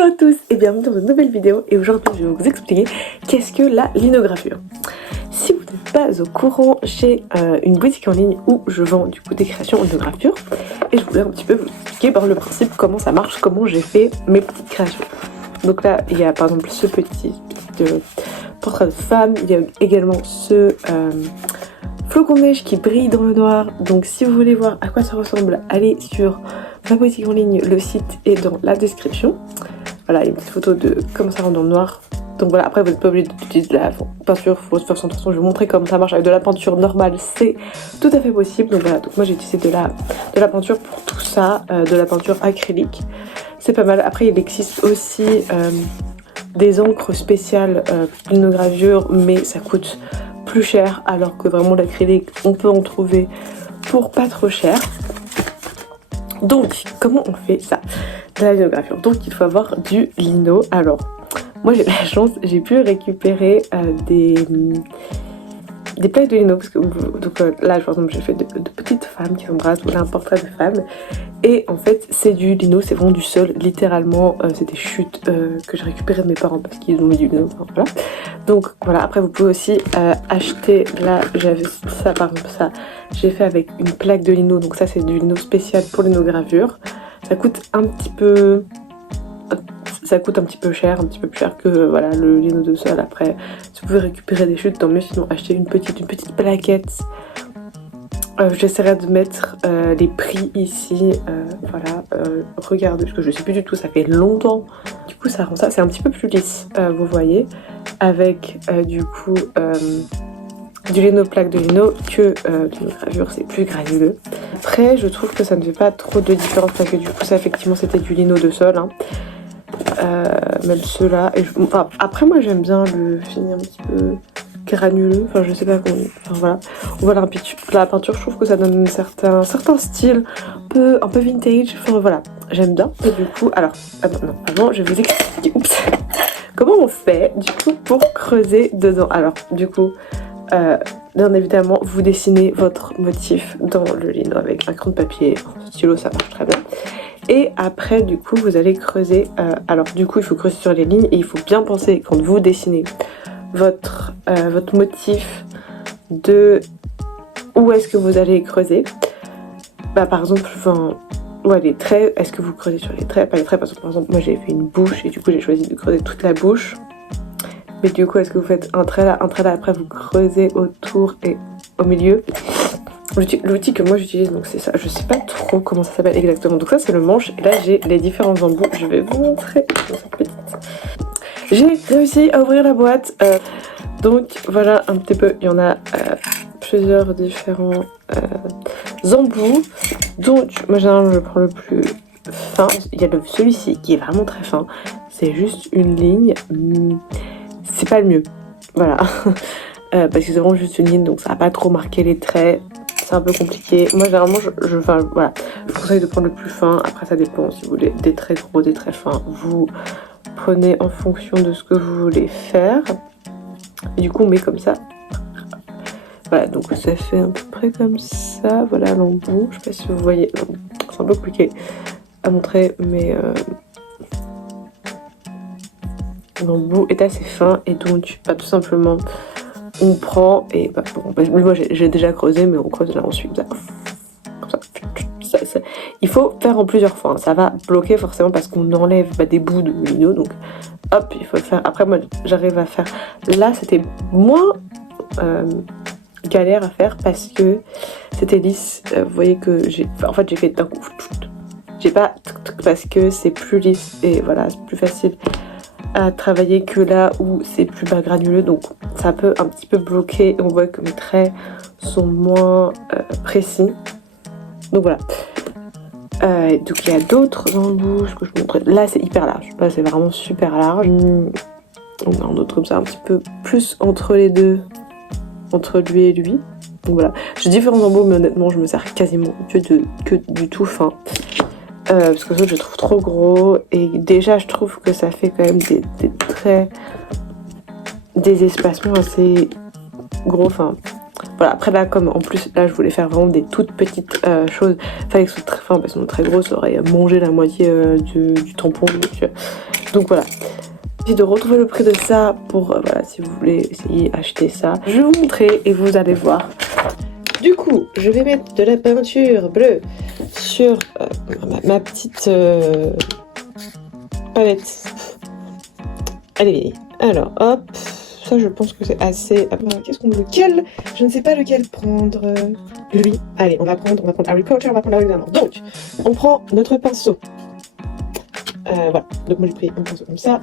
Bonjour à tous et bienvenue dans une nouvelle vidéo et aujourd'hui je vais vous expliquer qu'est-ce que la linogravure. Si vous n'êtes pas au courant, j'ai une boutique en ligne où je vends du coup des créations en linogravure et je voulais un petit peu vous expliquer par le principe comment ça marche, comment j'ai fait mes petites créations. Donc là il y a par exemple ce petit portrait de femme, il y a également ce flocon de neige qui brille dans le noir. Donc si vous voulez voir à quoi ça ressemble, allez sur ma boutique en ligne, le site est dans la description. Voilà, il y a une petite photo de comment ça rend dans le noir. Donc voilà, après vous n'êtes pas obligé d'utiliser de la peinture fausse version. De toute façon, je vais vous montrer comment ça marche avec de la peinture normale, c'est tout à fait possible. Donc voilà, donc moi j'ai utilisé de la peinture pour tout ça, de la peinture acrylique. C'est pas mal. Après il existe aussi des encres spéciales linogravure, mais ça coûte plus cher, alors que vraiment l'acrylique on peut en trouver pour pas trop cher. Donc comment on fait ça, de la linogravure? Donc il faut avoir du lino. Alors moi j'ai de la chance, j'ai pu récupérer des plaques de lino parce que donc, là par exemple j'ai fait de petites femmes qui s'embrassent, voilà un portrait de femme et en fait c'est du lino, c'est vraiment du sol littéralement, c'est des chutes que j'ai récupérées de mes parents parce qu'ils ont mis du lino, enfin, voilà. Donc voilà, après vous pouvez aussi acheter, là j'avais ça par exemple, ça j'ai fait avec une plaque de lino, donc ça c'est du lino spécial pour linogravure. Ça coûte un petit peu cher, un petit peu plus cher que voilà, le lino de sol. Après si vous pouvez récupérer des chutes tant mieux, sinon achetez une petite plaquette. J'essaierai de mettre les prix ici, voilà, regardez parce que je sais plus du tout, ça fait longtemps. Du coup ça rend ça, c'est un petit peu plus lisse, vous voyez, avec du coup du lino, plaque de lino, que linogravure c'est plus granuleux. Après je trouve que ça ne fait pas trop de différence parce que du coup ça effectivement c'était du lino de sol, hein. Même ceux-là, enfin, après moi j'aime bien le fini un petit peu granuleux, enfin je sais pas comment, enfin voilà, on voit la peinture, je trouve que ça donne un certain style un peu vintage, enfin voilà, j'aime bien. Et du coup, alors, avant je vais vous expliquer, comment on fait du coup pour creuser dedans. Alors du coup, bien évidemment vous dessinez votre motif dans le lino avec un crayon de papier, un stylo, ça marche très bien. Et après du coup vous allez creuser, alors du coup il faut creuser sur les lignes et il faut bien penser quand vous dessinez votre motif de où est-ce que vous allez creuser. Bah par exemple, enfin ouais, les traits, est-ce que vous creusez sur les traits, pas les traits, parce que par exemple moi j'ai fait une bouche et du coup j'ai choisi de creuser toute la bouche. Mais du coup est-ce que vous faites un trait là, après vous creusez autour et au milieu. L'outil que moi j'utilise, donc c'est ça, je sais pas trop comment ça s'appelle exactement. Donc ça c'est le manche et là j'ai les différents embouts, je vais vous montrer dans cette petite. J'ai réussi à ouvrir la boîte, donc voilà un petit peu, il y en a plusieurs différents embouts. Donc moi généralement je prends le plus fin, il y a celui-ci qui est vraiment très fin, c'est juste une ligne, c'est pas le mieux, voilà. Parce que c'est vraiment juste une ligne, donc ça va pas trop marquer les traits. C'est un peu compliqué. Moi généralement enfin, voilà, je vous conseille de prendre le plus fin. Après ça dépend si vous voulez des traits gros, des traits fins. Vous prenez en fonction de ce que vous voulez faire. Et du coup on met comme ça. Voilà, donc ça fait à peu près comme ça. Voilà l'embout. Je sais pas si vous voyez. C'est un peu compliqué à montrer, mais l'embout est assez fin et donc tout simplement on prend et bah, bon, moi j'ai déjà creusé, mais on creuse là ensuite là. Comme ça. Il faut faire en plusieurs fois, hein. Ça va bloquer forcément parce qu'on enlève des bouts de lino, donc hop, il faut le faire. Après moi j'arrive à faire, là c'était moins galère à faire parce que c'était lisse. Vous voyez que j'ai fait d'un coup, j'ai pas parce que c'est plus lisse et voilà, c'est plus facile à travailler que là où c'est plus bas granuleux, donc ça peut un petit peu bloquer et on voit que mes traits sont moins précis, donc voilà. Donc il y a d'autres embouts que je vous montre. Là c'est hyper large, là c'est vraiment super large. On a un autre comme ça un petit peu plus entre les deux, entre lui et lui, donc voilà. J'ai différents embouts mais honnêtement je me sers quasiment que du tout fin. Parce que ça je trouve trop gros et déjà je trouve que ça fait quand même des traits, des espacements assez gros, enfin Voilà, après là, comme en plus là je voulais faire vraiment des toutes petites choses, fallait que ce soit très fin parce que sinon très gros ça aurait mangé la moitié du tampon. Donc voilà. J'ai de retrouver le prix de ça pour voilà, si vous voulez essayer acheter ça. Je vais vous montrer et vous allez voir. Du coup, je vais mettre de la peinture bleue sur ma petite palette. Elle est vieille. Alors, hop, ça je pense que c'est assez. Qu'est-ce qu'on veut? Lequel? Je ne sais pas lequel prendre. Lui. Allez, on va prendre Harry Potter, on va prendre Harry Potter. Donc, on prend notre pinceau. Voilà, donc moi j'ai pris un pinceau comme ça.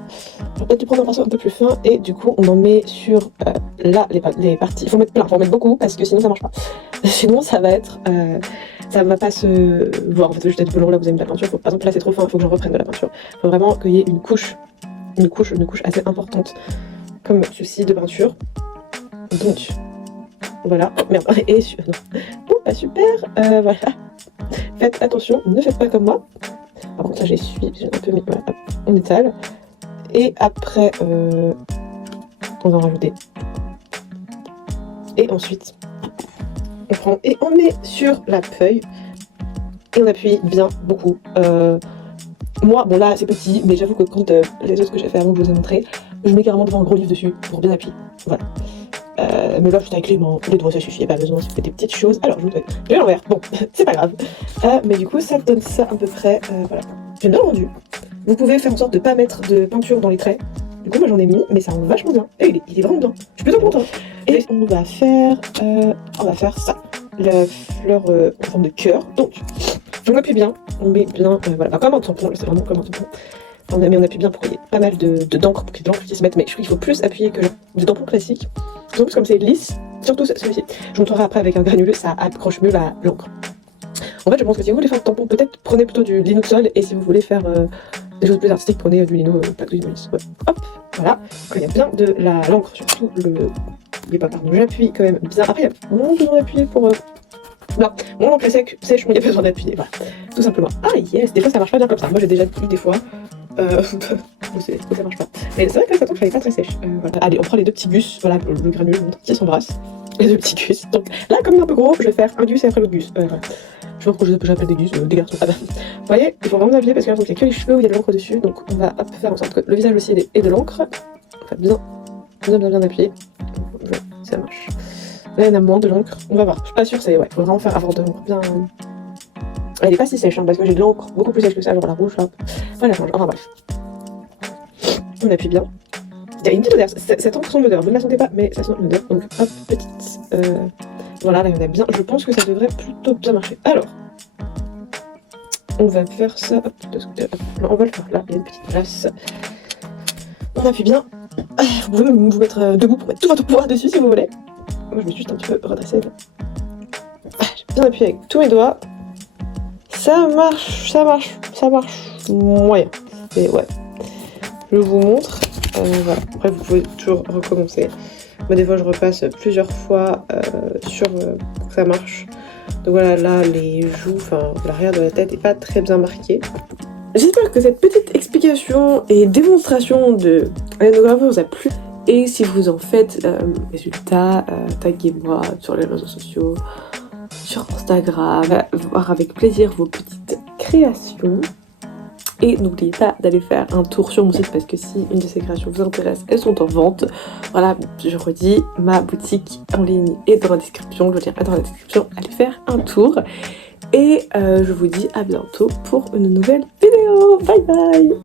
On va peut-être prendre un pinceau un peu plus fin et du coup on en met sur là les parties. Il faut mettre plein, il faut en mettre beaucoup parce que sinon ça marche pas. Sinon ça va être, ça va pas se voir. En fait, juste être peu long là, vous avez mis de la peinture. Faut, par exemple là c'est trop fin, il faut que je reprenne de la peinture. Il faut vraiment qu'il y ait une couche assez importante comme ceci de peinture. Donc voilà, merde, et non. Bon, pas super, voilà. Faites attention, ne faites pas comme moi. Par contre, là, j'ai un peu mis, voilà, on étale. Et après, on va en rajouter. Et ensuite, on prend et on met sur la feuille. Et on appuie bien, beaucoup. Moi, bon là, c'est petit, mais j'avoue que quand les autres que j'ai fait avant, que je vous ai montré, je mets carrément devant un gros livre dessus pour bien appuyer. Voilà. Mais là, juste avec les mains, les doigts, ça suffit, pas besoin, si vous faites des petites choses. Alors, je vous donne. Je vais l'envers, bon, c'est pas grave. Mais du coup, ça donne ça à peu près, voilà. J'ai bien rendu. Vous pouvez faire en sorte de pas mettre de peinture dans les traits. Du coup, moi j'en ai mis, mais ça rend vachement bien. Et il est vraiment bien. Je suis plutôt contente. Et on va faire ça. La fleur en forme de cœur. Donc, on appuie bien. On met bien, voilà, comme un tampon, c'est vraiment comme un tampon. On appuie bien pour qu'il y ait pas mal d'encre, pour qu'il y ait de l'encre qui se mette. Mais je trouve qu'il faut plus appuyer que du tampon classique. En plus, comme c'est lisse, surtout celui-ci. Je montrerai après avec un granuleux, ça accroche mieux l'encre. En fait, je pense que si vous voulez faire un tampon, peut-être prenez plutôt du lino sol, et si vous voulez faire des choses plus artistiques, prenez du lino, pas de lino lisse. Ouais. Hop, voilà. Il y a bien de l'encre, surtout les pas, pardon, j'appuie quand même bien. Après, il y a moins besoin d'appuyer pour. Non, mon encre sèche, mais il y a besoin d'appuyer, voilà, tout simplement. Ah yes, des fois ça marche pas bien comme ça. Moi j'ai déjà eu des fois. Ça marche pas. Mais c'est vrai que la photo elle est pas très sèche. Voilà. Allez, on prend les deux petits gus, voilà, le granule qui s'embrasse. Les deux petits gus. Donc là, comme il est un peu gros, je vais faire un gus et après l'autre gus. Voilà. Je sais pas pourquoi j'appelle des gus, des garçons. Ah bah. Vous voyez, il faut vraiment appuyer parce qu'il y a que les cheveux où il y a de l'encre dessus. Donc on va faire en sorte que le visage aussi ait de l'encre. Enfin, bien appuyer. Ouais, ça marche. Là, il y en a moins de l'encre. On va voir. Je suis pas sûre, c'est. Ouais, faut vraiment faire avoir de l'encre bien. Elle est pas si sèche, hein, parce que j'ai de l'encre beaucoup plus sèche que ça, genre la rouge là. Voilà, enfin bref. On appuie bien. Il y a une petite odeur, cette encre sent l'odeur, vous ne la sentez pas, mais ça sent l'odeur. Donc hop, petite. Voilà, là il y en a bien. Je pense que ça devrait plutôt bien marcher. Alors, on va faire ça. Hop, non, on va le faire là, il y a une petite place. On appuie bien. Vous pouvez même vous mettre debout pour mettre tout votre poids dessus si vous voulez. Moi je me suis juste un petit peu redressée là. J'ai bien appuyé avec tous mes doigts. Ça marche moyen. Et ouais. Je vous montre. Voilà. Après vous pouvez toujours recommencer. Moi des fois je repasse plusieurs fois pour que ça marche. Donc voilà, là les joues, enfin l'arrière de la tête est pas très bien marqué. J'espère que cette petite explication et démonstration de l'anographie vous a plu. Et si vous en faites résultat, taguez-moi sur les réseaux sociaux, sur Instagram, voir avec plaisir vos petites créations. Et n'oubliez pas d'aller faire un tour sur mon site parce que si une de ces créations vous intéresse, elles sont en vente. Voilà, je redis, ma boutique en ligne est dans la description, je veux dire dans la description, allez faire un tour. Et je vous dis à bientôt pour une nouvelle vidéo. Bye bye.